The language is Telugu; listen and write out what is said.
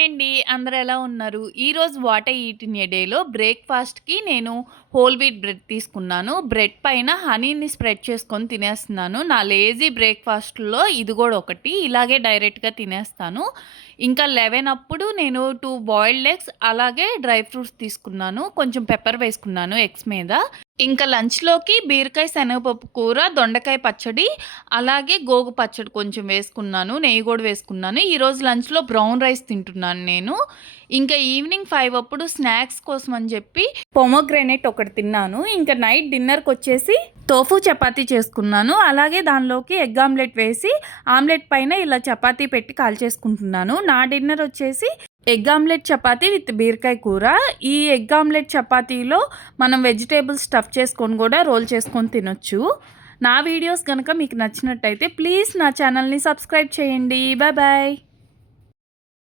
హాయ్ అండి. అందరూ ఎలా ఉన్నారు? ఈరోజు what I eat in a డేలో బ్రేక్‌ఫాస్ట్‌కి నేను హోల్ వీట్ బ్రెడ్ తీసుకున్నాను. బ్రెడ్ పైన హనీని స్ప్రెడ్ చేసుకొని తినేస్తున్నాను. నా లేజీ బ్రేక్‌ఫాస్ట్‌లో ఇది గూడా ఒకటి. ఇలాగే డైరెక్ట్‌గా తినేస్తాను. ఇంకా 11 అప్పుడు నేను 2 బాయిల్డ్ ఎగ్స్ అలాగే డ్రై ఫ్రూట్స్ తీసుకున్నాను. కొంచెం పెప్పర్ వేసుకున్నాను ఎగ్స్ మీద. ఇంకా లంచ్‌లోకి బీరకాయ, శనగపప్పు కూర, దొండకాయ పచ్చడి, అలాగే గోగు పచ్చడి కొంచెం వేసుకున్నాను. నెయ్యి గూడా వేసుకున్నాను. ఈరోజు లంచ్‌లో బ్రౌన్ రైస్ తింటున్నాను నేను. ఇంకా ఈవినింగ్ 5 అప్పుడు స్నాక్స్ కోసం అని చెప్పి పొమోగ్రానేట్ ఒకటి తిన్నాను. ఇంకా నైట్ డిన్నర్‌కొచ్చేసి టోఫు చపాతీ చేసుకున్నాను. అలాగే దానిలోకి ఎగ్ ఆమ్లెట్ వేసి, ఆమ్లెట్ పైన ఇలా చపాతీ పెట్టి కాల్చేసుకుంటున్నాను. నా డిన్నర్ వచ్చేసి ఎగ్ ఆమ్లెట్ చపాతీ విత్ బీరకాయ కూర. ఈ ఎగ్ ఆమ్లెట్ చపాతీలో మనం వెజిటేబుల్స్ స్టఫ్ చేసుకొని కూడా రోల్ చేసుకొని తినొచ్చు. నా వీడియోస్ కనుక మీకు నచ్చినట్టయితే ప్లీజ్ నా ఛానల్ని సబ్స్క్రైబ్ చేయండి. Bye bye.